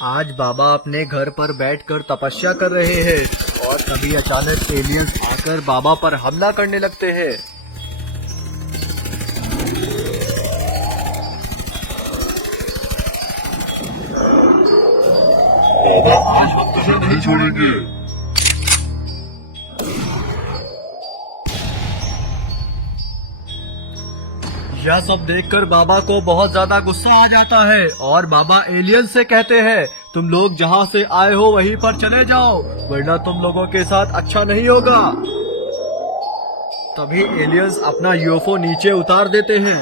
आज बाबा अपने घर पर बैठकर तपस्या कर रहे हैं और तभी अचानक एलियंस आकर बाबा पर हमला करने लगते हैं। बाबा आज हम तुझे नहीं छोड़ेंगे। यह सब देखकर बाबा को बहुत ज्यादा गुस्सा आ जाता है और बाबा एलियंस से कहते हैं, तुम लोग जहाँ से आए हो वहीं पर चले जाओ, वरना तुम लोगों के साथ अच्छा नहीं होगा। तभी एलियंस अपना यूएफओ नीचे उतार देते हैं।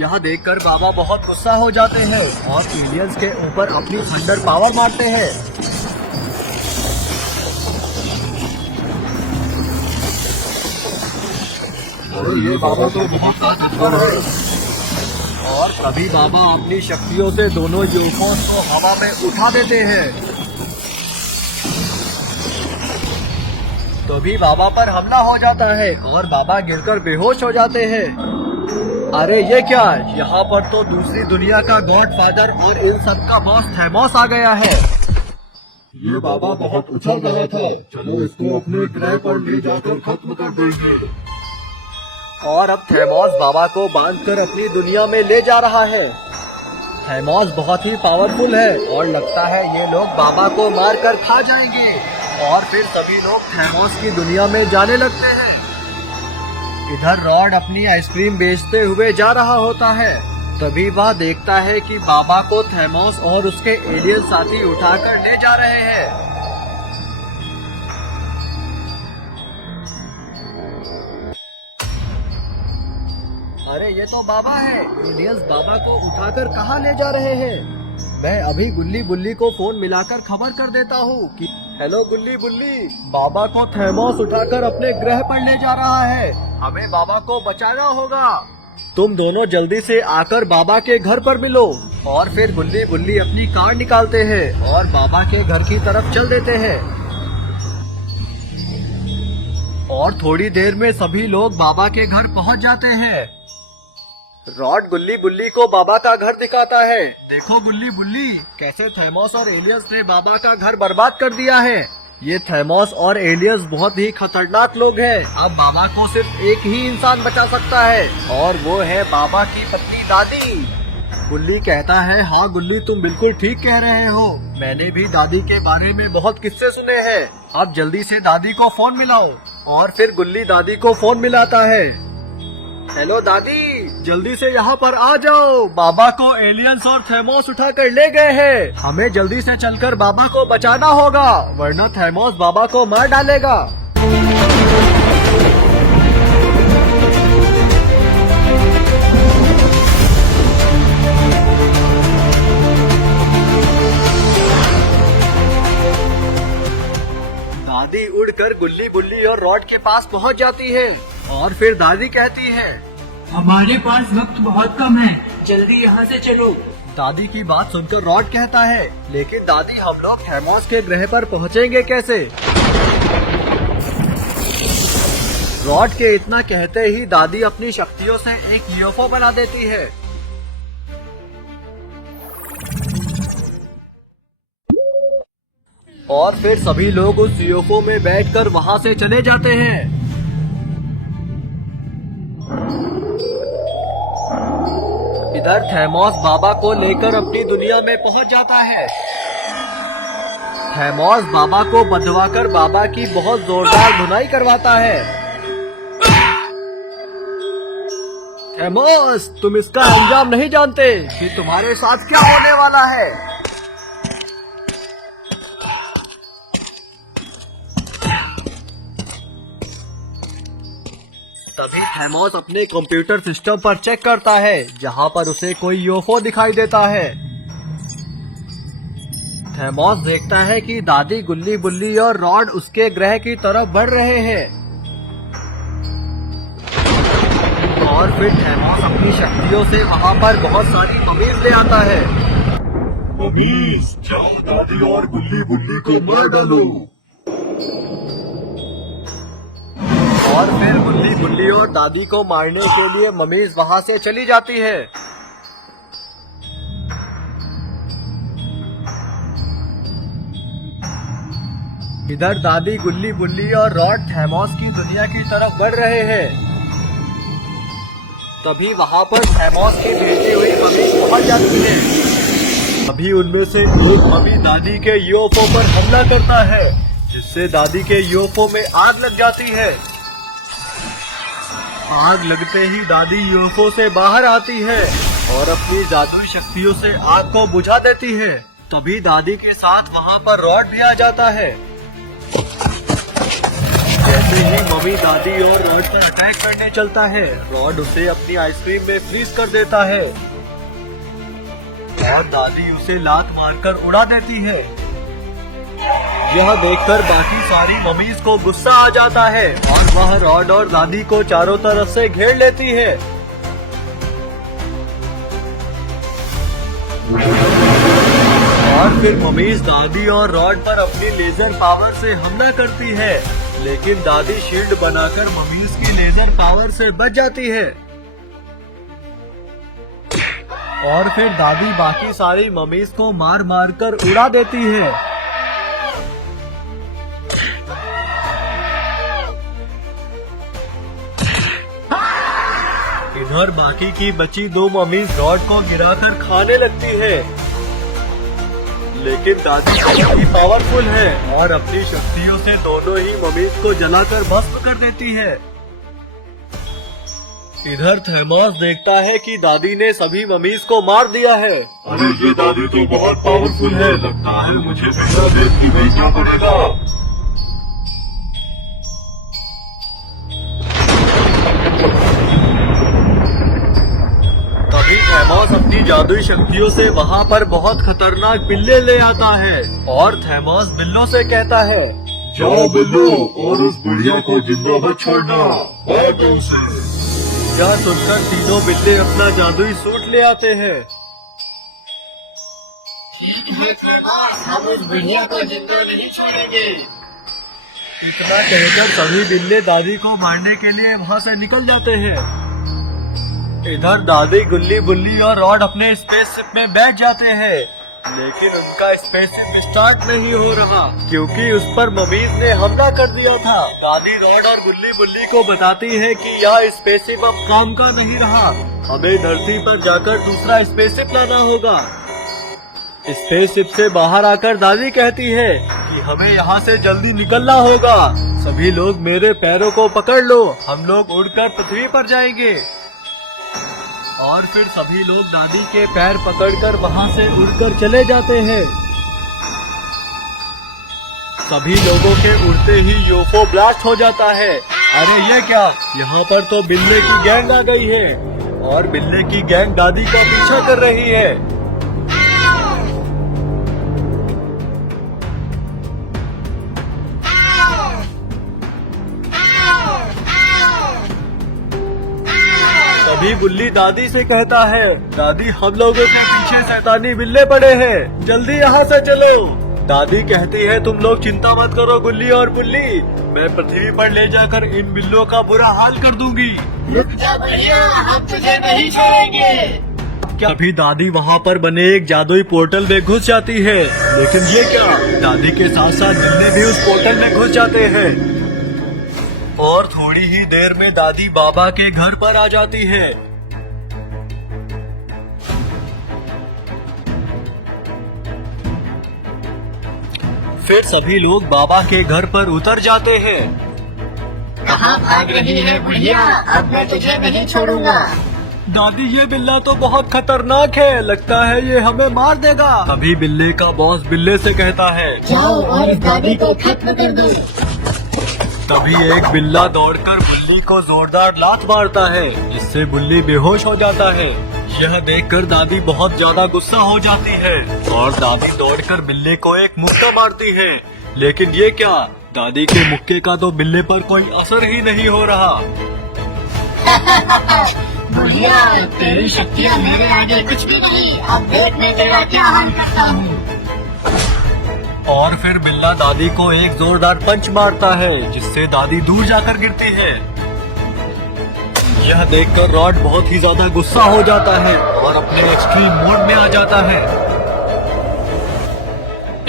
यह देखकर बाबा बहुत गुस्सा हो जाते हैं और एलियंस के ऊपर अपनी थंडर पावर मारते हैं। अरे ये बाबा तो बहुत ताकतवर है। और तभी बाबा अपनी शक्तियों से दोनों यूएफओ को हवा में उठा देते हैं। तभी बाबा पर हमला हो जाता है और बाबा गिरकर बेहोश हो जाते हैं। अरे ये क्या, यहाँ पर तो दूसरी दुनिया का गॉडफादर और इन सब का बॉस थैमोस आ गया है। ये बाबा बहुत उछल रहा था, चलो इसको अपने ग्रह पर ले जाकर खत्म कर देंगे। और अब थैमोस बाबा को बांधकर अपनी दुनिया में ले जा रहा है। थैमोस बहुत ही पावरफुल है और लगता है ये लोग बाबा को मारकर खा जाएंगे। और फिर सभी लोग थैमोस की दुनिया में जाने लगते हैं। इधर रॉड अपनी आइसक्रीम बेचते हुए जा रहा होता है। तभी वह देखता है कि बाबा को थैमोस और उसके एलियन साथी उठाकर ले जा रहे हैं। अरे ये तो बाबा है। एलियंस बाबा को उठाकर कहाँ ले जा रहे हैं? मैं अभी गुल्ली बुल्ली को फोन मिलाकर खबर कर देता हूँ कि हेलो गुल्ली बुल्ली, बाबा को थैमोस उठाकर अपने ग्रह पर ले जा रहा है, हमें बाबा को बचाना होगा। तुम दोनों जल्दी से आकर बाबा के घर पर मिलो। और फिर गुल्ली बुल्ली अपनी कार निकालते हैं और बाबा के घर की तरफ चल देते हैं। और थोड़ी देर में सभी लोग बाबा के घर पहुँच जाते हैं। रॉड गुल्ली बुल्ली को बाबा का घर दिखाता है। देखो गुल्ली बुल्ली, कैसे थैमोस और एलियंस ने बाबा का घर बर्बाद कर दिया है। ये थैमोस और एलियंस बहुत ही खतरनाक लोग हैं। अब बाबा को सिर्फ एक ही इंसान बचा सकता है और वो है बाबा की पत्नी दादी। गुल्ली कहता है, हाँ गुल्ली तुम बिल्कुल ठीक कह रहे हो, मैंने भी दादी के बारे में बहुत किस्से सुने हैं। अब जल्दी से दादी को फोन मिलाओ। और फिर गुल्ली दादी को फोन मिलाता है। हेलो दादी, जल्दी से यहाँ पर आ जाओ, बाबा को एलियंस और थैमोस उठाकर ले गए हैं। हमें जल्दी से चलकर बाबा को बचाना होगा, वरना थैमोस बाबा को मार डालेगा। दादी उड़कर गुल्ली बुल्ली और रॉड के पास पहुँच जाती है। और फिर दादी कहती है, हमारे पास वक्त बहुत कम है, जल्दी यहाँ से चलो। दादी की बात सुनकर रॉड कहता है, लेकिन दादी हम लोग थैमोस के ग्रह पर पहुँचेंगे कैसे? रॉड के इतना कहते ही दादी अपनी शक्तियों से एक यूएफओ बना देती है। और फिर सभी लोग उस यूएफओ में बैठकर वहाँ से चले जाते हैं। इधर थैमोस बाबा को लेकर अपनी दुनिया में पहुंच जाता है। थैमोस बाबा को बंधवाकर बाबा की बहुत जोरदार धुनाई करवाता है। थैमोस, तुम इसका अंजाम नहीं जानते कि तुम्हारे साथ क्या होने वाला है। तभी थैमोस अपने कंप्यूटर सिस्टम पर चेक करता है, जहां पर उसे कोई यूएफओ दिखाई देता है। थैमोस देखता है कि दादी गुल्ली बुल्ली और रॉड उसके ग्रह की तरफ बढ़ रहे हैं। और फिर थैमोस अपनी शक्तियों से वहां पर बहुत सारी ममीज ले आता है। ममीज, जाओ दादी और गुल्ली बुल्ली को मार डालो। और फिर गुल्ली बुल्ली और दादी को मारने के लिए ममीज वहां से चली जाती है। इधर दादी गुल्ली बुल्ली और रॉड थैमोस की दुनिया की तरफ बढ़ रहे हैं। तभी वहाँ पर थैमोस की भेजी हुई मम्मी पहुँच जाती है। अभी उनमें से एक मम्मी दादी के यूएफओ पर हमला करता है, जिससे दादी के यूएफओ में आग लग जाती है। आग लगते ही दादी यूएफओ से बाहर आती है और अपनी जादुई शक्तियों से आग को बुझा देती है। तभी दादी के साथ वहाँ पर रॉड भी आ जाता है। जैसे ही मम्मी दादी और रॉड पर अटैक करने चलता है, रॉड उसे अपनी आइसक्रीम में फ्रीज कर देता है और दादी उसे लात मारकर उड़ा देती है। यह देखकर बाकी सारी मम्मीज को गुस्सा आ जाता है और वह रॉड और दादी को चारों तरफ से घेर लेती है। और फिर मम्मीज दादी और रॉड पर अपनी लेजर पावर से हमला करती है, लेकिन दादी शील्ड बनाकर मम्मीज की लेजर पावर से बच जाती है। और फिर दादी बाकी सारी मम्मीज को मार मार कर उड़ा देती है। इधर बाकी की बची दो मम्मीज रॉड को गिराकर खाने लगती है, लेकिन दादी काफी पावरफुल है और अपनी शक्तियों से दोनों ही मम्मीज को जलाकर भस्म कर देती है। इधर थैमोस देखता है कि दादी ने सभी मम्मीज को मार दिया है। अरे ये दादी तो बहुत पावरफुल है, लगता है मुझे बिना देख के भेजना पड़ेगा। तभी थैमोस अपनी जादुई शक्तियों से वहाँ पर बहुत खतरनाक बिल्ले ले आता है और थैमोस बिल्लों से कहता है, जाओ बिल्लो और उस बुढ़िया को जिंदा मत छोड़ना, मार दो उसे। यह सुनकर तीनों बिल्ले अपना जादुई सूट ले आते हैं। हम उस बुढ़िया को जिंदा नहीं छोड़ेंगे। इतना कहकर सभी बिल्ले दादी को मारने के लिए वहाँ से निकल जाते हैं। इधर दादी गुल्ली बुल्ली और रॉड अपने स्पेसशिप में बैठ जाते हैं, लेकिन उनका स्पेसशिप स्टार्ट नहीं हो रहा क्योंकि उस पर मम्मीज ने हमला कर दिया था। दादी रॉड और गुल्ली बुल्ली को बताती है कि यह स्पेसशिप अब काम का नहीं रहा, हमें धरती पर जाकर दूसरा स्पेसशिप लाना होगा। स्पेसशिप से बाहर आकर दादी कहती है कि हमें यहाँ से जल्दी निकलना होगा। सभी लोग मेरे पैरों को पकड़ लो, हम लोग उड़कर पृथ्वी पर जाएंगे। और फिर सभी लोग दादी के पैर पकड़कर वहाँ से उड़कर चले जाते हैं। सभी लोगों के उड़ते ही यूएफओ ब्लास्ट हो जाता है। अरे ये क्या, यहाँ पर तो बिल्ले की गैंग आ गई है और बिल्ले की गैंग दादी का पीछा कर रही है। तभी बुल्ली दादी से कहता है, दादी हम लोगों के पीछे शैतानी बिल्ले पड़े हैं, जल्दी यहाँ से चलो। दादी कहती है तुम लोग चिंता मत करो गुल्ली और बुल्ली, मैं पृथ्वी पर ले जाकर इन बिल्लों का बुरा हाल कर दूंगी। रुक जा बुढ़िया, हम तुझे नहीं छोड़ेंगे। अभी दादी वहाँ पर बने एक जादुई पोर्टल में घुस जाती है, लेकिन ये क्या, दादी के साथ साथ बिल्ले भी उस पोर्टल में घुस जाते हैं और थोड़ी ही देर में दादी बाबा के घर पर आ जाती है। फिर सभी लोग बाबा के घर पर उतर जाते हैं। कहाँ भाग रही है बुढ़िया, अब मैं तुझे नहीं छोड़ूंगा। दादी ये बिल्ला तो बहुत खतरनाक है, लगता है ये हमें मार देगा। तभी बिल्ले का बॉस बिल्ले से कहता है, जाओ और इस दादी को खत्म कर दो। तभी एक बिल्ला दौड़कर बुल्ली को जोरदार लात मारता है, जिससे बुल्ली बेहोश हो जाता है। यह देखकर दादी बहुत ज्यादा गुस्सा हो जाती है और दादी दौड़कर बिल्ले को एक मुक्का मारती है, लेकिन ये क्या, दादी के मुक्के का तो बिल्ले पर कोई असर ही नहीं हो रहा। बुढ़िया तेरी शक्तियाँ मेरे आगे कुछ भी नहीं, अब देख मैं तेरा क्या हाल करता हूँ। और फिर बिल्ला दादी को एक जोरदार पंच मारता है, जिससे दादी दूर जाकर गिरती है। यह देखकर रॉड बहुत ही ज्यादा गुस्सा हो जाता है और अपने एक्सट्रीम मोड में आ जाता है।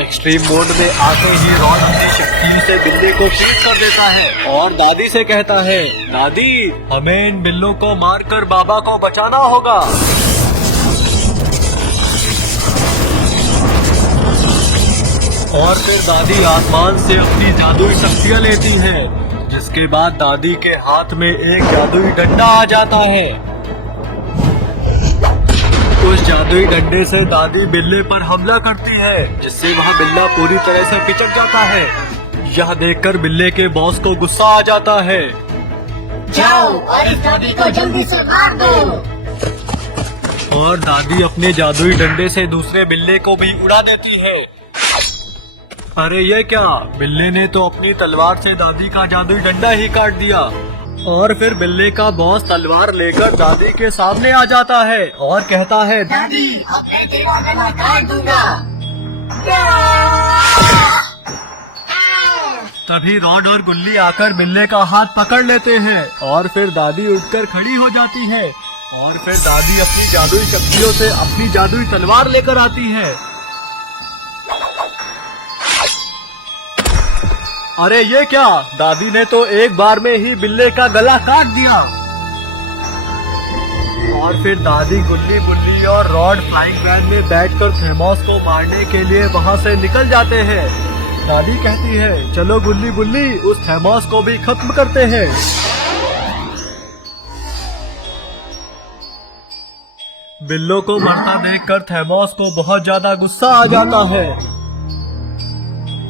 एक्सट्रीम मोड में आते ही रॉड अपनी शक्ति से बिल्ली को पीट कर देता है और दादी से कहता है, दादी हमें इन बिल्लों को मारकर बाबा को बचाना होगा। और फिर दादी आसमान से अपनी जादुई शक्तियाँ लेती है, जिसके बाद दादी के हाथ में एक जादुई डंडा आ जाता है। उस जादुई डंडे से दादी बिल्ले पर हमला करती है, जिससे वह बिल्ला पूरी तरह से पिचक जाता है। यह देखकर बिल्ले के बॉस को गुस्सा आ जाता है। जाओ और इस दादी को जल्दी से मार दो। और दादी अपने जादुई डंडे से दूसरे बिल्ले को भी उड़ा देती है। अरे ये क्या, बिल्ले ने तो अपनी तलवार से दादी का जादुई डंडा ही काट दिया। और फिर बिल्ले का बॉस तलवार लेकर दादी के सामने आ जाता है और कहता है, दादी अब मैं तेरा गला काट दूंगा। तभी रॉड और गुल्ली आकर बिल्ले का हाथ पकड़ लेते हैं और फिर दादी उठकर खड़ी हो जाती है। और फिर दादी अपनी जादुई शक्तियों से अपनी जादुई तलवार लेकर आती है। अरे ये क्या, दादी ने तो एक बार में ही बिल्ले का गला काट दिया। और फिर दादी गुल्ली बुल्ली और रॉड फ्लाइंग वैन में बैठकर थेमोस को मारने के लिए वहां से निकल जाते हैं। दादी कहती है, चलो गुल्ली बुल्ली उस थेमोस को भी खत्म करते हैं। बिल्लों को मरता देखकर थेमोस को बहुत ज्यादा गुस्सा आ जाता है।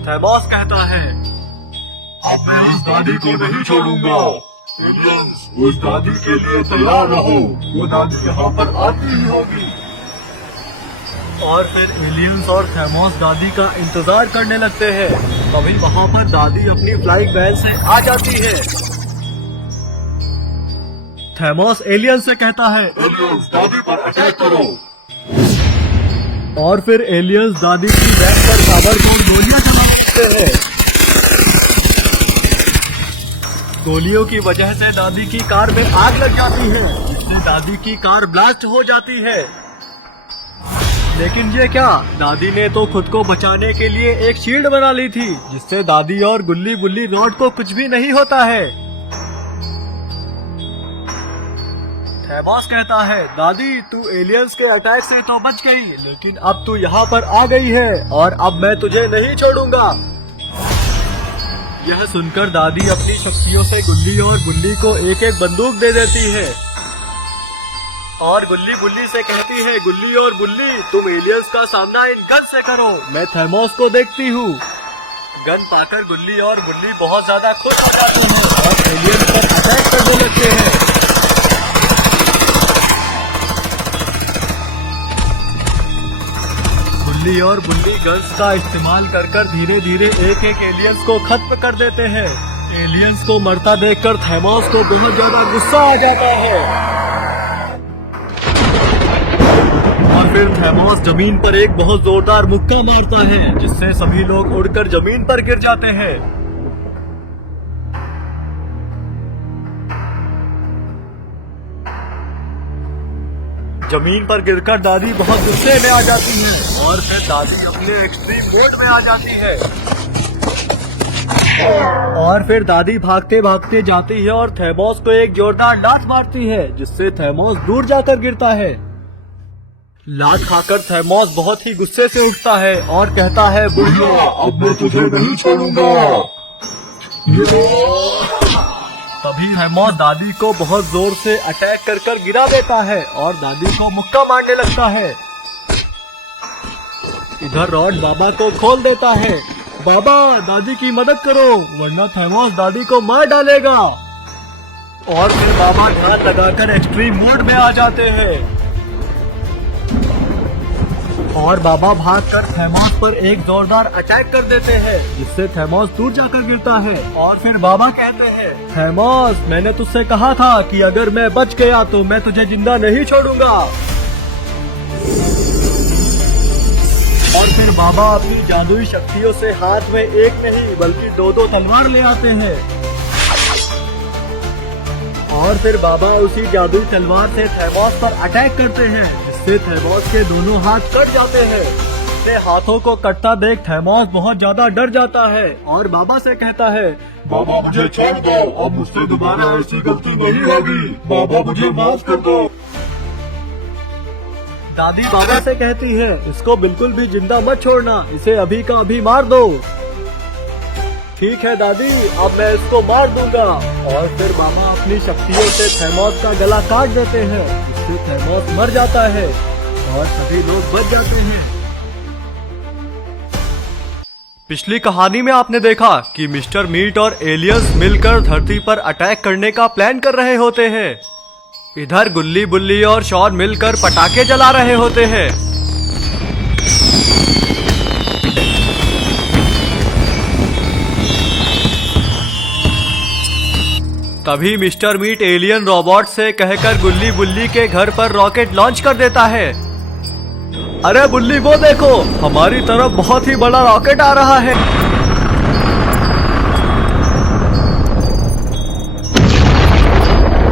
थेमोस कहता है, अब मैं इस दादी को नहीं छोड़ूंगा। एलियंस, उस दादी के लिए तैयार रहो, वो दादी यहाँ पर आती ही होगी। और फिर एलियंस और थेमोस दादी का इंतजार करने लगते हैं। तभी वहाँ पर दादी अपनी फ्लाइंग वैन से आ जाती है। थेमोस एलियंस से कहता है, एलियंस, दादी पर अटैक करो। और फिर एलियंस दादी की वैन पर ताबड़तोड़ गोलियां चला देते हैं। गोलियों की वजह से दादी की कार में आग लग जाती है, जिससे दादी की कार ब्लास्ट हो जाती है। लेकिन ये क्या, दादी ने तो खुद को बचाने के लिए एक शील्ड बना ली थी, जिससे दादी और गुल्ली बुल्ली रॉड को कुछ भी नहीं होता है। थेमोस कहता है, दादी तू एलियंस के अटैक से तो बच गई, लेकिन अब तू यहाँ पर आ गई है और अब मैं तुझे नहीं छोड़ूंगा। यह सुनकर दादी अपनी शक्तियों से गुल्ली और बुल्ली को एक एक बंदूक दे देती है और गुल्ली बुल्ली से कहती है, गुल्ली और बुल्ली तुम एलियंस का सामना इन गन से करो, मैं थेमोस को देखती हूँ। गन पाकर गुल्ली और बुल्ली बहुत ज्यादा खुश हो जाते हैं और एलियंस पर अटैक करने लगते हैं। गुल्ली और बुल्ली गन्स का इस्तेमाल कर धीरे धीरे एक एक एलियंस को खत्म कर देते हैं। एलियंस को मरता देखकर थेमोस को बहुत ज्यादा गुस्सा आ जाता है और फिर थेमोस जमीन पर एक बहुत जोरदार मुक्का मारता है, जिससे सभी लोग उड़कर जमीन पर गिर जाते हैं। जमीन पर गिरकर दादी बहुत गुस्से में आ जाती है और फिर दादी अपने एक्सट्रीम मोड में आ जाती है। और फिर दादी भागते भागते जाती है और थेमोस को एक जोरदार लात मारती है, जिससे थेमोस दूर जाकर गिरता है। लात खाकर थेमोस बहुत ही गुस्से से उठता है और कहता है, भैया अब मैं तुझे नहीं छोड़ूंगा। तभी थेमोस दादी को बहुत जोर से अटैक कर गिरा देता है और दादी को मुक्का मारने लगता है। इधर रॉड बाबा को खोल देता है, बाबा दादी की मदद करो वरना थेमोस दादी को मार डालेगा। और फिर बाबा ध्यान लगाकर एक्सट्रीम मोड में आ जाते हैं और बाबा भागकर थेमोस पर एक जोरदार अटैक कर देते हैं, जिससे थेमोस दूर जाकर गिरता है। और फिर बाबा कहते हैं, थेमोस मैंने तुझसे कहा था कि अगर मैं बच गया तो मैं तुझे जिंदा नहीं छोड़ूंगा। और फिर बाबा अपनी जादुई शक्तियों से हाथ में एक नहीं बल्कि दो दो तलवार ले आते हैं और फिर बाबा उसी जादुई तलवार से थेमोस पर अटैक करते हैं, जिससे थेमोस के दोनों हाथ कट जाते हैं। अपने हाथों को कटता देख थैमोस बहुत ज्यादा डर जाता है और बाबा से कहता है, बाबा मुझे छोड़ दो, अब मुझसे दोबारा ऐसी गलती नहीं होगी। बाबा मुझे माफ कर दो। दादी बाबा से कहती है, इसको बिल्कुल भी जिंदा मत छोड़ना, इसे अभी का अभी मार दो। ठीक है दादी, अब मैं इसको मार दूंगा। और फिर बाबा अपनी शक्तियों से थैमोस का गला काट देते हैं, इससे थैमोस मर जाता है और सभी लोग बच जाते हैं। पिछली कहानी में आपने देखा कि मिस्टर मीट और एलियंस मिलकर धरती पर अटैक करने का प्लान कर रहे होते हैं। इधर गुल्ली बुल्ली और शॉन मिलकर पटाखे जला रहे होते हैं। तभी मिस्टर मीट एलियन रोबोट से कहकर गुल्ली बुल्ली के घर पर रॉकेट लॉन्च कर देता है। अरे बुल्ली वो देखो, हमारी तरफ बहुत ही बड़ा रॉकेट आ रहा है।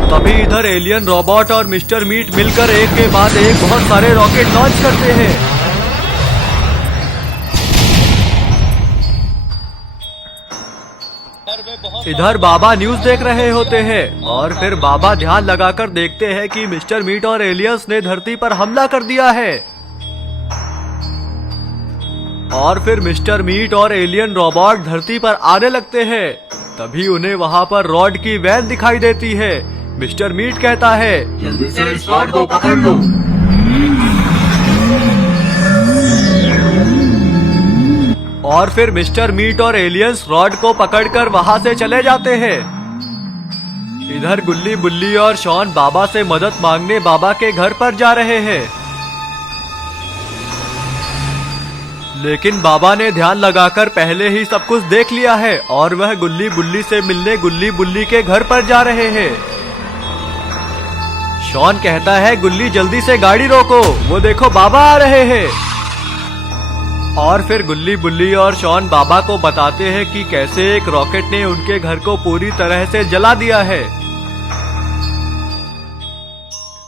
तभी इधर एलियन रोबोट और मिस्टर मीट मिलकर एक के बाद एक बहुत सारे रॉकेट लॉन्च करते हैं। इधर बाबा न्यूज देख रहे होते हैं और फिर बाबा ध्यान लगाकर देखते हैं कि मिस्टर मीट और एलियंस ने धरती पर हमला कर दिया है। और फिर मिस्टर मीट और एलियन रोबोट धरती पर आने लगते हैं। तभी उन्हें वहां पर रॉड की वैन दिखाई देती है। मिस्टर मीट कहता है, जल्दी से इस रॉड को पकड़ लो। और फिर मिस्टर मीट और एलियंस रॉड को पकड़कर वहां से चले जाते हैं। इधर गुल्ली बुल्ली और शॉन बाबा से मदद मांगने बाबा के घर पर जा रहे हैं। लेकिन बाबा ने ध्यान लगाकर पहले ही सब कुछ देख लिया है और वह गुल्ली बुल्ली से मिलने गुल्ली बुल्ली के घर पर जा रहे हैं। शॉन कहता है, गुल्ली जल्दी से गाड़ी रोको, वो देखो बाबा आ रहे हैं। और फिर गुल्ली बुल्ली और शॉन बाबा को बताते हैं कि कैसे एक रॉकेट ने उनके घर को पूरी तरह से जला दिया है।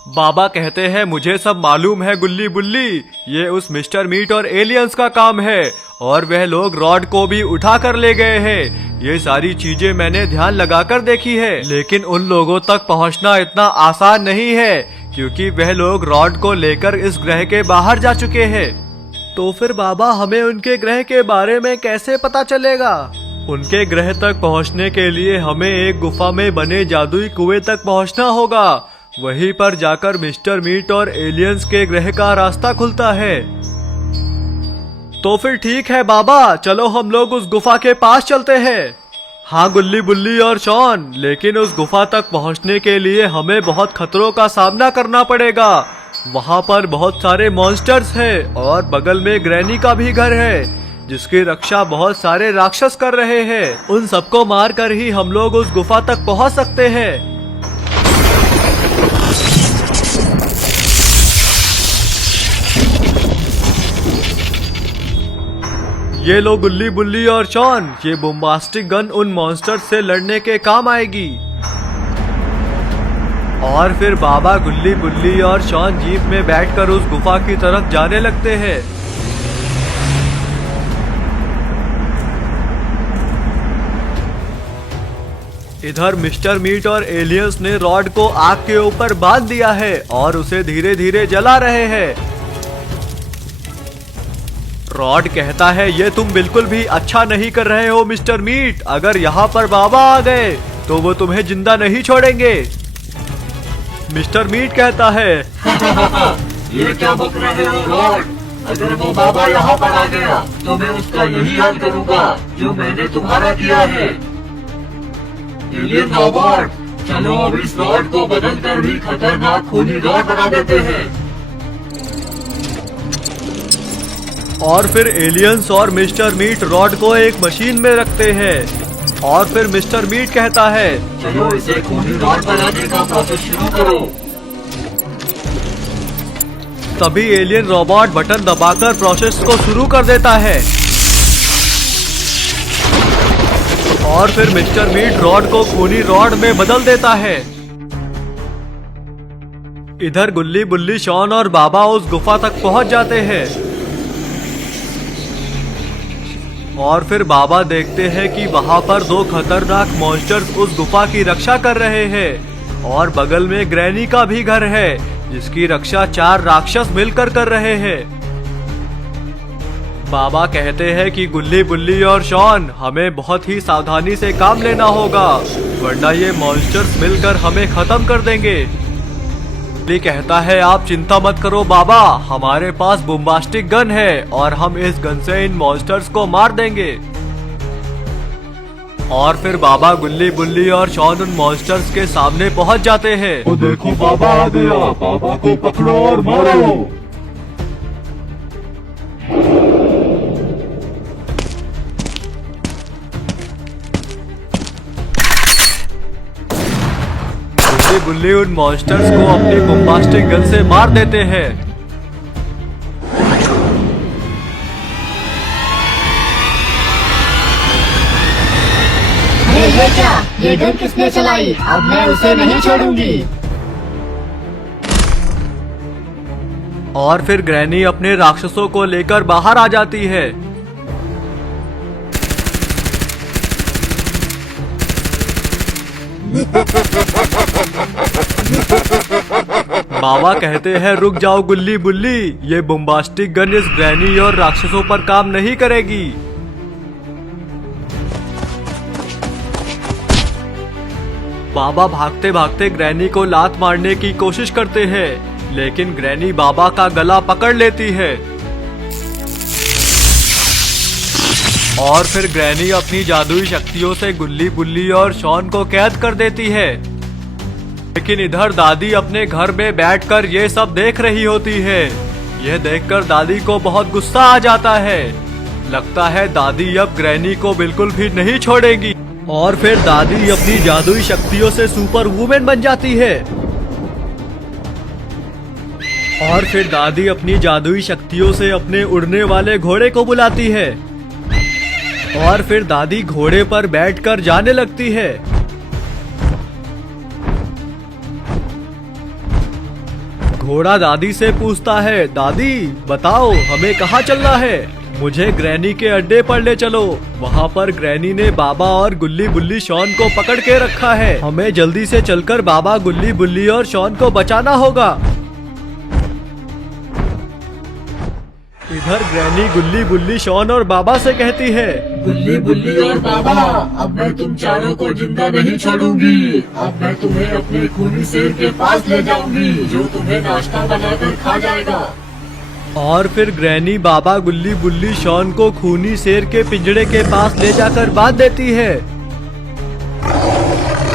बाबा कहते हैं, मुझे सब मालूम है गुल्ली बुल्ली, ये उस मिस्टर मीट और एलियंस का काम है और वह लोग रॉड को भी उठा कर ले गए हैं। ये सारी चीजें मैंने ध्यान लगाकर देखी है, लेकिन उन लोगों तक पहुंचना इतना आसान नहीं है क्योंकि वह लोग रॉड को लेकर इस ग्रह के बाहर जा चुके हैं। तो फिर बाबा हमें उनके ग्रह के बारे में कैसे पता चलेगा? उनके ग्रह तक पहुंचने के लिए हमें एक गुफा में बने जादुई कुएं तक पहुंचना होगा। वहीं पर जाकर मिस्टर मीट और एलियंस के ग्रह का रास्ता खुलता है। तो फिर ठीक है बाबा, चलो हम लोग उस गुफा के पास चलते हैं। हाँ गुल्ली बुल्ली और शॉन, लेकिन उस गुफा तक पहुंचने के लिए हमें बहुत खतरों का सामना करना पड़ेगा। वहाँ पर बहुत सारे मॉन्स्टर्स हैं और बगल में ग्रैनी का भी घर है जिसकी रक्षा बहुत सारे राक्षस कर रहे हैं। उन सबको मारकर ही हम लोग उस गुफा तक पहुँच सकते हैं। ये लो गुल्ली बुल्ली और शॉन, ये बॉम्बास्टिक गन उन मॉन्स्टर्स से लड़ने के काम आएगी। और फिर बाबा गुल्ली बुल्ली और शॉन जीप में बैठकर उस गुफा की तरफ जाने लगते हैं। इधर मिस्टर मीट और एलियंस ने रॉड को आग के ऊपर बांध दिया है और उसे धीरे धीरे जला रहे हैं। रॉड कहता है, ये तुम बिल्कुल भी अच्छा नहीं कर रहे हो मिस्टर मीट, अगर यहाँ पर बाबा आ गए तो वो तुम्हें जिंदा नहीं छोड़ेंगे। मिस्टर मीट कहता है, ये क्या बक रहे हो रॉड? अगर वो बाबा यहाँ पर आ गया तो मैं उसका यही हाल करूँगा जो मैंने तुम्हारा किया है। एलियन रोबोट, चलो अब इस रॉड को बदलकर भी खतरनाक खूनी रॉड बना देते हैं। और फिर एलियंस और मिस्टर मीट रॉड को एक मशीन में रखते हैं। और फिर मिस्टर मीट कहता है, चलो इसे खूनी रॉड बनाने का प्रोसेस शुरू करो। तभी एलियन रोबोट बटन दबाकर प्रोसेस को शुरू कर देता है और फिर मिस्टर मीट रॉड को खूनी रॉड में बदल देता है। इधर गुल्ली बुल्ली शॉन और बाबा उस गुफा तक पहुंच जाते हैं। और फिर बाबा देखते हैं कि वहाँ पर दो खतरनाक मॉन्स्टर्स उस गुफा की रक्षा कर रहे हैं और बगल में ग्रैनी का भी घर है जिसकी रक्षा 4 राक्षस मिलकर कर रहे हैं। बाबा कहते हैं कि गुल्ली बुल्ली और शॉन हमें बहुत ही सावधानी से काम लेना होगा वरना ये मॉन्स्टर्स मिलकर हमें खत्म कर देंगे। गुल्ली कहता है आप चिंता मत करो बाबा, हमारे पास बूम्बास्टिक गन है और हम इस गन से इन मॉन्स्टर्स को मार देंगे। और फिर बाबा गुल्ली बुल्ली और शॉन उन मॉन्स्टर्स के सामने पहुंच जाते हैं। तो देखो बाबा आ गया, बाबा को पकड़ो और मारो। गुल्ली बुल्ली उन मॉन्स्टर्स को अपनी बूम्बास्टिक गन से मार देते हैं। अरे ये क्या, ये गन किसने चलाई? अब मैं उसे नहीं छोड़ूंगी। और फिर ग्रैनी अपने राक्षसों को लेकर बाहर आ जाती है। बाबा कहते हैं रुक जाओ गुल्ली बुल्ली, ये बूम्बास्टिक गन इस ग्रैनी और राक्षसों पर काम नहीं करेगी। बाबा भागते भागते ग्रैनी को लात मारने की कोशिश करते हैं लेकिन ग्रैनी बाबा का गला पकड़ लेती है और फिर ग्रैनी अपनी जादुई शक्तियों से गुल्ली बुल्ली और शॉन को कैद कर देती है। लेकिन इधर दादी अपने घर में बैठकर ये सब देख रही होती है। यह देखकर दादी को बहुत गुस्सा आ जाता है। लगता है दादी अब ग्रैनी को बिल्कुल भी नहीं छोड़ेगी। और फिर दादी अपनी जादुई शक्तियों से सुपर वुमेन बन जाती है। और फिर दादी अपनी जादुई शक्तियों से अपने उड़ने वाले घोड़े को बुलाती है और फिर दादी घोड़े पर बैठकर जाने लगती है। घोड़ा दादी से पूछता है दादी बताओ हमें कहाँ चलना है? मुझे ग्रैनी के अड्डे पर ले चलो। वहाँ पर ग्रैनी ने बाबा और गुल्ली बुल्ली शॉन को पकड़ के रखा है। हमें जल्दी से चलकर बाबा गुल्ली बुल्ली और शॉन को बचाना होगा। इधर ग्रैनी गुल्ली बुल्ली शॉन और बाबा से कहती है गुल्ली बुल्ली और बाबा, अब मैं तुम चारों को जिंदा नहीं छोड़ूंगी। अब मैं तुम्हें अपने खूनी शेर के पास ले जाऊंगी जो तुम्हें नाश्ता बनाकर खा जाएगा। और फिर ग्रैनी बाबा गुल्ली बुल्ली शॉन को खूनी शेर के पिंजड़े के पास ले जाकर बांध देती है।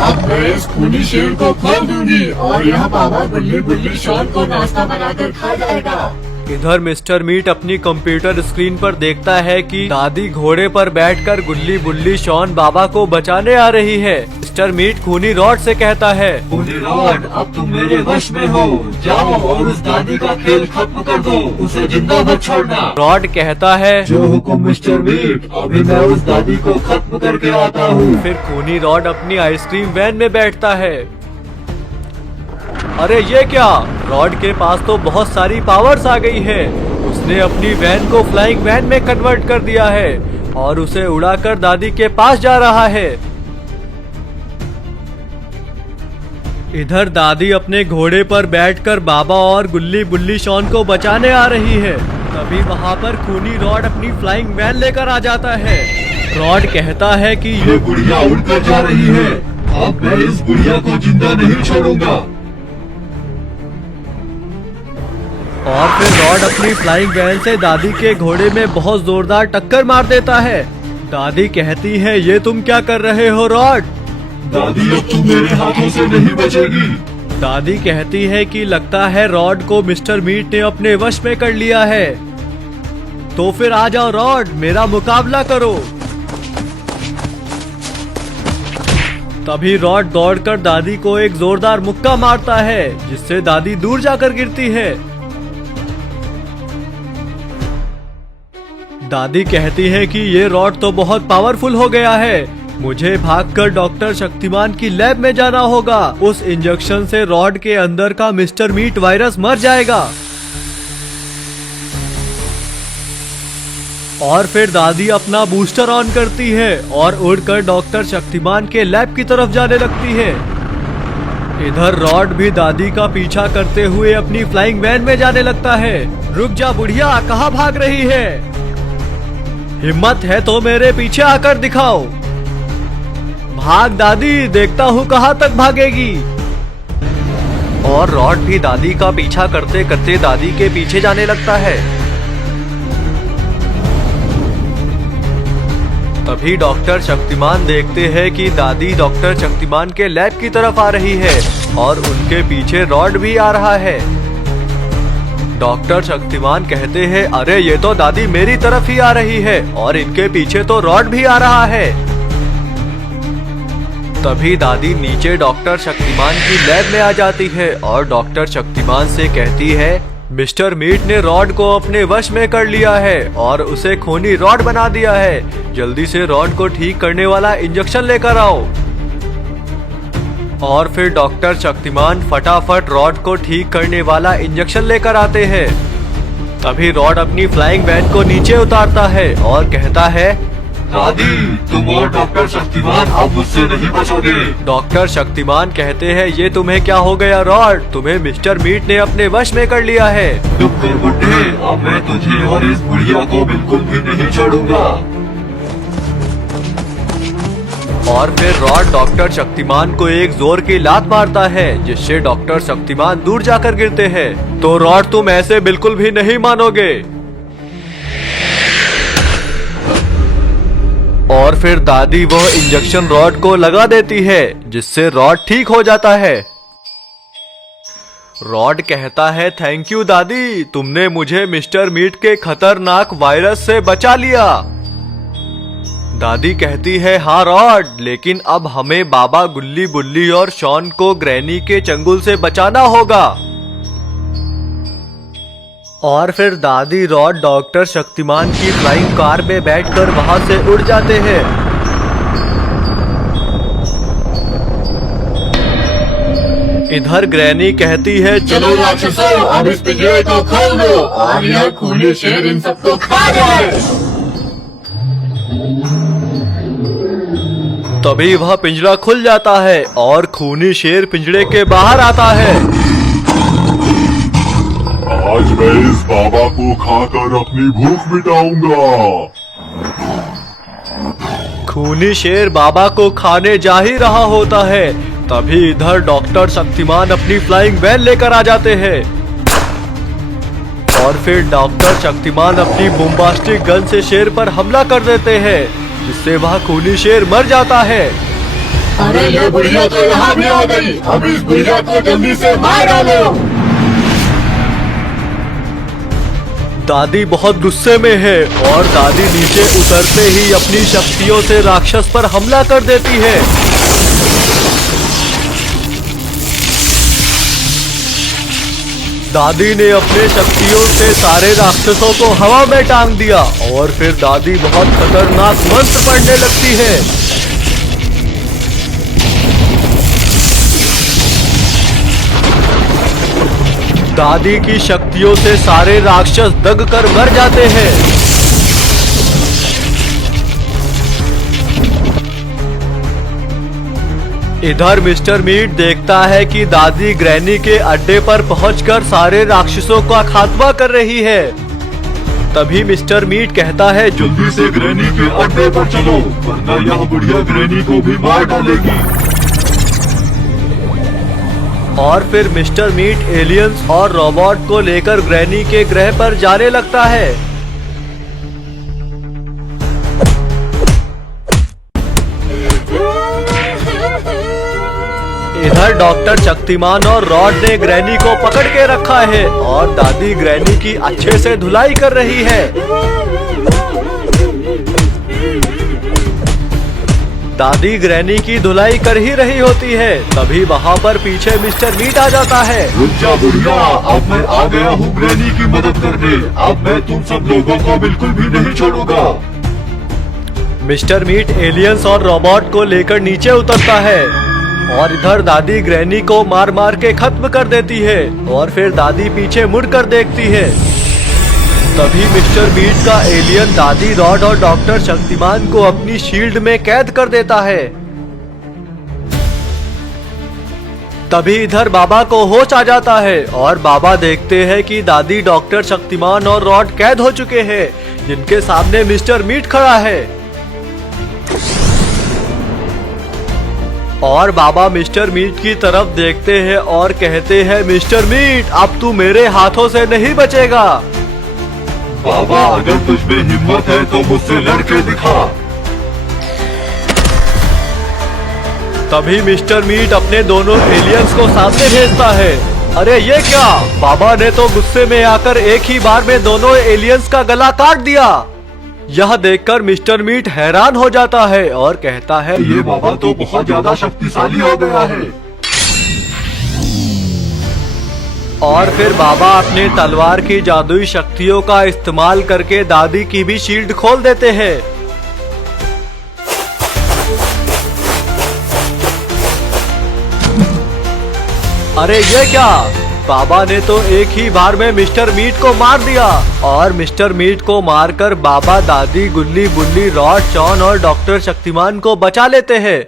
अब मैं इस खूनी शेर को खोल दूंगी और यह बाबा गुल्ली बुल्ली शॉन को नाश्ता बनाकर खा जाएगा। इधर मिस्टर मीट अपनी कंप्यूटर स्क्रीन पर देखता है कि दादी घोड़े पर बैठकर गुल्ली बुल्ली शॉन बाबा को बचाने आ रही है। मिस्टर मीट खूनी रॉड से कहता है खूनी रॉड, अब तुम मेरे वश में हो। जाओ और उस दादी का खेल खत्म कर दो, उसे जिंदा मत छोड़ना। रॉड कहता है जो हुकुम मिस्टर मीट, अभी मैं उस दादी को खत्म करके आता हूँ। फिर खूनी रॉड अपनी आइसक्रीम वैन में बैठता है। अरे ये क्या, रॉड के पास तो बहुत सारी पावर्स आ गई है। उसने अपनी वैन को फ्लाइंग वैन में कन्वर्ट कर दिया है और उसे उड़ाकर दादी के पास जा रहा है। इधर दादी अपने घोड़े पर बैठकर बाबा और गुल्ली बुल्ली शॉन को बचाने आ रही है। तभी वहाँ पर खूनी रॉड अपनी फ्लाइंग वैन लेकर आ जाता है। रॉड कहता है कि ये बुढ़िया उड़कर जा रही है, अब मैं इस बुढ़िया को जिंदा नहीं छोड़ूंगा। और फिर रॉड अपनी फ्लाइंग वैन से दादी के घोड़े में बहुत जोरदार टक्कर मार देता है। दादी कहती है ये तुम क्या कर रहे हो रॉड? दादी अब तुम मेरे हाथों से नहीं बचेगी। दादी कहती है कि लगता है रॉड को मिस्टर मीट ने अपने वश में कर लिया है। तो फिर आ जाओ रॉड, मेरा मुकाबला करो। तभी रॉड दौड़कर दादी को एक जोरदार मुक्का मारता है जिससे दादी दूर जाकर गिरती है। दादी कहती है कि ये रॉड तो बहुत पावरफुल हो गया है, मुझे भागकर डॉक्टर शक्तिमान की लैब में जाना होगा। उस इंजेक्शन से रॉड के अंदर का मिस्टर मीट वायरस मर जाएगा। और फिर दादी अपना बूस्टर ऑन करती है और उड़कर डॉक्टर शक्तिमान के लैब की तरफ जाने लगती है। इधर रॉड भी दादी का पीछा करते हुए अपनी फ्लाइंग वैन में जाने लगता है। रुक जा बुढ़िया, कहाँ भाग रही है? हिम्मत है तो मेरे पीछे आकर दिखाओ। भाग दादी, देखता हूँ कहाँ तक भागेगी। और रॉड भी दादी का पीछा करते करते दादी के पीछे जाने लगता है। तभी डॉक्टर शक्तिमान देखते हैं कि दादी डॉक्टर शक्तिमान के लैब की तरफ आ रही है और उनके पीछे रॉड भी आ रहा है। डॉक्टर शक्तिमान कहते हैं, अरे ये तो दादी मेरी तरफ ही आ रही है और इनके पीछे तो रॉड भी आ रहा है। तभी दादी नीचे डॉक्टर शक्तिमान की लैब में आ जाती है और डॉक्टर शक्तिमान से कहती है, मिस्टर मीट ने रॉड को अपने वश में कर लिया है और उसे खूनी रॉड बना दिया है। जल्दी से रॉड को ठीक करने वाला इंजेक्शन लेकर आओ। और फिर डॉक्टर शक्तिमान फटाफट रॉड को ठीक करने वाला इंजेक्शन लेकर आते हैं। तभी रॉड अपनी फ्लाइंग वैन को नीचे उतारता है और कहता है, दादी तुम और डॉक्टर शक्तिमान अब मुझसे नहीं बचोगे। डॉक्टर शक्तिमान कहते हैं, ये तुम्हें क्या हो गया रॉड? तुम्हें मिस्टर मीट ने अपने वश में कर लिया है। चुप कर बुड्ढे, अब मैं तुझे और इस बुढ़िया को बिल्कुल भी नहीं छोड़ूंगा। और फिर रॉड डॉक्टर शक्तिमान को एक जोर की लात मारता है जिससे डॉक्टर शक्तिमान दूर जाकर गिरते हैं। तो रॉड तुम ऐसे बिल्कुल भी नहीं मानोगे। और फिर दादी वह इंजेक्शन रॉड को लगा देती है जिससे रॉड ठीक हो जाता है। रॉड कहता है, थैंक यू दादी, तुमने मुझे मिस्टर मीट के खतरनाक वायरस से बचा लिया। दादी कहती है, हाँ रॉड, लेकिन अब हमें बाबा गुल्ली बुल्ली और शॉन को ग्रैनी के चंगुल से बचाना होगा। और फिर दादी रॉड डॉक्टर शक्तिमान की फ्लाइंग कार में बैठकर वहां से उड़ जाते हैं। इधर ग्रैनी कहती है, चलो राक्षसों, अब इस पिंजरे को खोल दो और यह खूनी शेर इन सबको खा जाए। तभी वह पिंजरा खुल जाता है और खूनी शेर पिंजरे के बाहर आता है। आज मैं इस बाबा को खाकर अपनी भूख मिटाऊंगा। खूनी शेर बाबा को खाने जा ही रहा होता है। तभी इधर डॉक्टर शक्तिमान अपनी फ्लाइंग वैन लेकर आ जाते हैं और फिर डॉक्टर शक्तिमान अपनी बूम्बास्टिक गन से शेर पर हमला कर देते हैं जिससे वह खूनी शेर मर जाता है। अरे ये बुढ़िया तो यहाँ भी आ गई, अब इस बुढ़िया को जल्दी से मार डालो। दादी बहुत गुस्से में है और दादी नीचे उतरते ही अपनी शक्तियों से राक्षस पर हमला कर देती है। दादी ने अपने शक्तियों से सारे राक्षसों को हवा में टांग दिया और फिर दादी बहुत खतरनाक मंत्र पढ़ने लगती है। दादी की शक्तियों से सारे राक्षस दग कर मर जाते हैं। इधर मिस्टर मीट देखता है कि दादी ग्रैनी के अड्डे पर पहुंचकर सारे राक्षसों का खात्मा कर रही है। तभी मिस्टर मीट कहता है, जल्दी से ग्रैनी के अड्डे पर चलो, वरना यह बुढ़िया ग्रैनी को भी मार डालेगी। और फिर मिस्टर मीट एलियंस और रोबोट को लेकर ग्रैनी के ग्रह पर जाने लगता है। इधर डॉक्टर शक्तिमान और रॉड ने ग्रैनी को पकड़ के रखा है और दादी ग्रैनी की अच्छे से धुलाई कर रही है। दादी ग्रैनी की धुलाई कर ही रही होती है। तभी वहाँ पर पीछे मिस्टर मीट आ जाता है। रुक जा बुढ़िया, अब मैं आ गया हूँ ग्रैनी की मदद करने। अब मैं तुम सब लोगों को बिल्कुल भी नहीं छोड़ूंगा। मिस्टर मीट एलियंस और रोबोट को लेकर नीचे उतरता है और इधर दादी ग्रैनी को मार मार के खत्म कर देती है। और फिर दादी पीछे मुड़कर देखती है। तभी मिस्टर मीट का एलियन दादी रॉड और डॉक्टर शक्तिमान को अपनी शील्ड में कैद कर देता है। तभी इधर बाबा को होश आ जाता है और बाबा देखते हैं कि दादी, डॉक्टर शक्तिमान और रॉड कैद हो चुके हैं, जिनके सामने मिस्टर मीट खड़ा है। और बाबा मिस्टर मीट की तरफ देखते हैं और कहते हैं, मिस्टर मीट, अब तू मेरे हाथों से नहीं बचेगा। बाबा, अगर तुझमें हिम्मत है तो मुझसे लड़के दिखा। तभी मिस्टर मीट अपने दोनों एलियंस को सामने भेजता है। अरे ये क्या, बाबा ने तो गुस्से में आकर एक ही बार में दोनों एलियंस का गला काट दिया। यह देखकर मिस्टर मीट हैरान हो जाता है और कहता है, ये बाबा तो बहुत ज्यादा शक्तिशाली हो गया है। और फिर बाबा अपने तलवार की जादुई शक्तियों का इस्तेमाल करके दादी की भी शील्ड खोल देते हैं। अरे ये क्या, बाबा ने तो एक ही बार में मिस्टर मीट को मार दिया। और मिस्टर मीट को मारकर बाबा दादी, गुल्ली बुल्ली, रॉड, जॉन और डॉक्टर शक्तिमान को बचा लेते हैं।